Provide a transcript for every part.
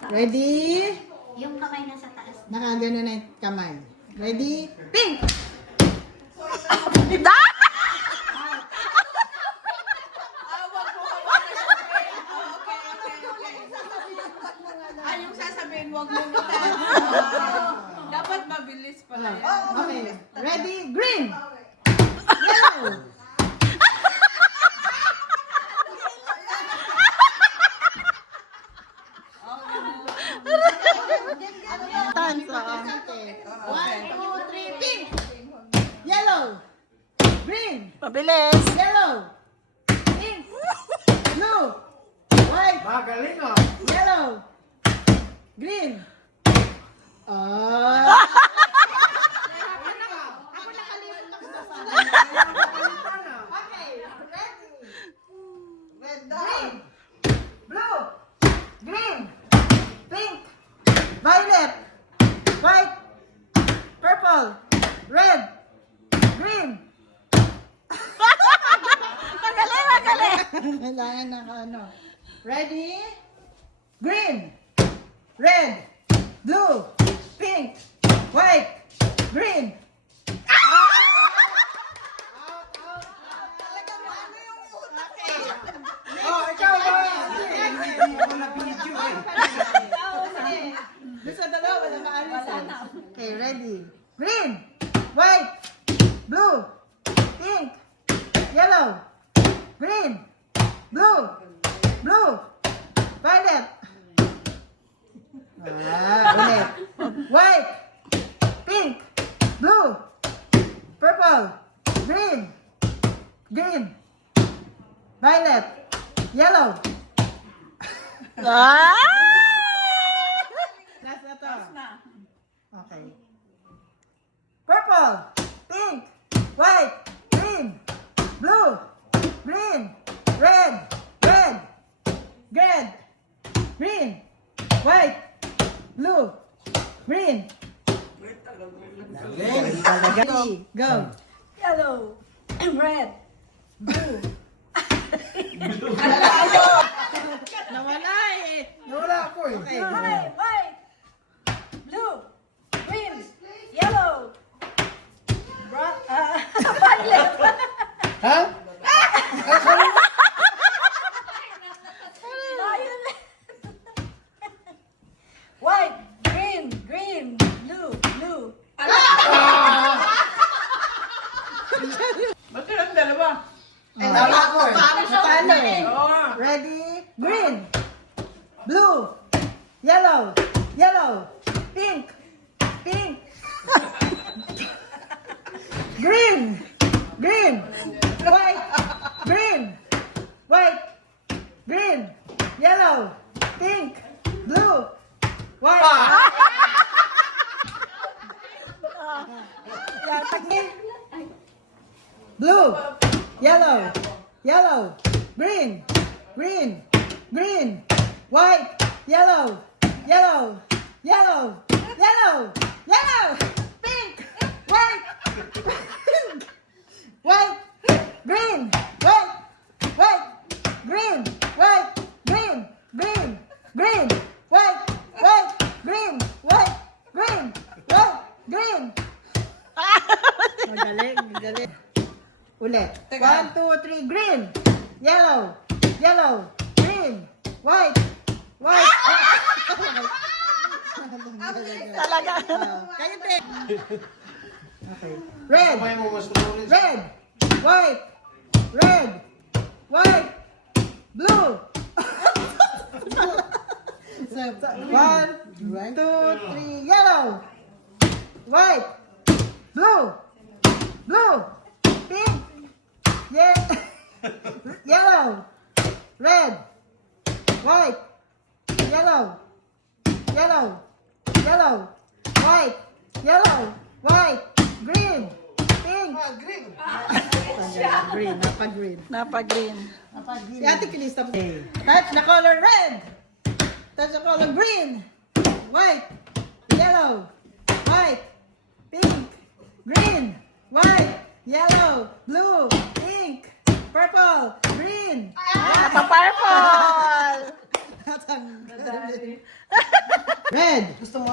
Ready? Yung kamay nasa taas. Nakagano na yung kamay. Ready? Pink! Yung sasabihin, wag mo na. Dapat mabilis pala yan. Okay. Ready? Green! Yellow! Tanso. One, two, three, pink! Yellow! Green! Mabilis. Yellow! Pink! Blue! White! Magaling ah. Yellow! Green! Ako nakalimutan ko sa Okay, ready? Green! Blue! Green! Pink! Violet! White! Purple! Red! Green! Magaling, magaling. Kailangan na ano. Ready? Green! Red! Blue! Pink! White! Green! Oh, ikaw ba? Hindi ko na video eh. Doon sa dalawa, wala maalis eh. Okay, ready? Green! White! Blue! Pink! Yellow! Green! Blue! Blue! Violet! Ulit. White! Pink! Blue! Purple! Green! Green! Violet! Yellow! Ah! Last na to. Okay. Purple, pink, white, green, blue, green, red, red, green, white, blue, green. Ready, go. Yellow. Red. Blue. Nawala eh. Wala ako eh. Okay. White. Blue. Green. Yellow. Violet. Ha? Violet. White. Green. Green. Blue. Blue. Ba't yung dalawa? Wala ako eh. Paano eh? Oo. Ready? Green, blue, yellow, yellow, pink, pink, green, green, white, green, white, green, yellow, pink, blue, white. Blue, yellow, yellow, green, green, green, white, yellow, yellow, yellow, yellow, yellow, pink, white, white, green, white, white, green, white, green, green, green, white, white, green, white, green, white, green. Magaling, magaling. Ulit. 1, 2, 3, green, yellow, yellow, green, white, white. Talaga. Kayo din. Okay. Red, Kamay mo mas tuloy. red, white, red, white, blue. So, 1, 2, 3, yellow, white, blue, blue, pink, yellow, red, white, yellow, yellow, yellow, white, yellow, white, green, pink. Green. Green, napa-green. Napag-green. Si Ate Chris, tapos touch the color red. Touch the color green. White. Yellow. White. Pink. Green. White. Yellow. Blue. Pink. Purple. Green. Napa-purple. Red. Gusto mo?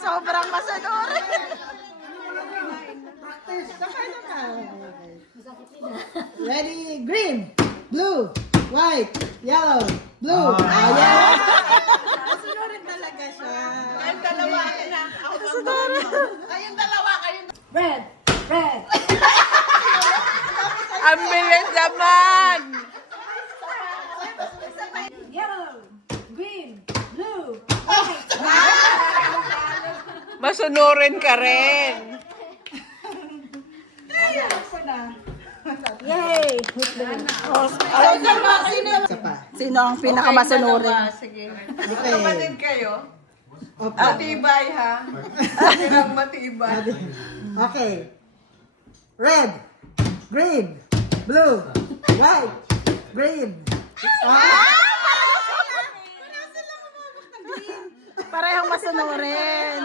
Sobrang masunurin. Ready, green, blue, white, yellow, blue. Ayan. Masunurin talaga siya. Kayong dalawa na. Ako Kayong dalawa, kayong Red, red. Ang bilis naman! Yellow, green, blue. Masunurin ka rin. Yay! Isa pa. Sino ang pinakamasunurin? Sige. Okay. Kapatid kayo. Okay. Matibay ha. Hindi lang matibay. Okay. Red, green, blue, white, green. Parehong masunurin.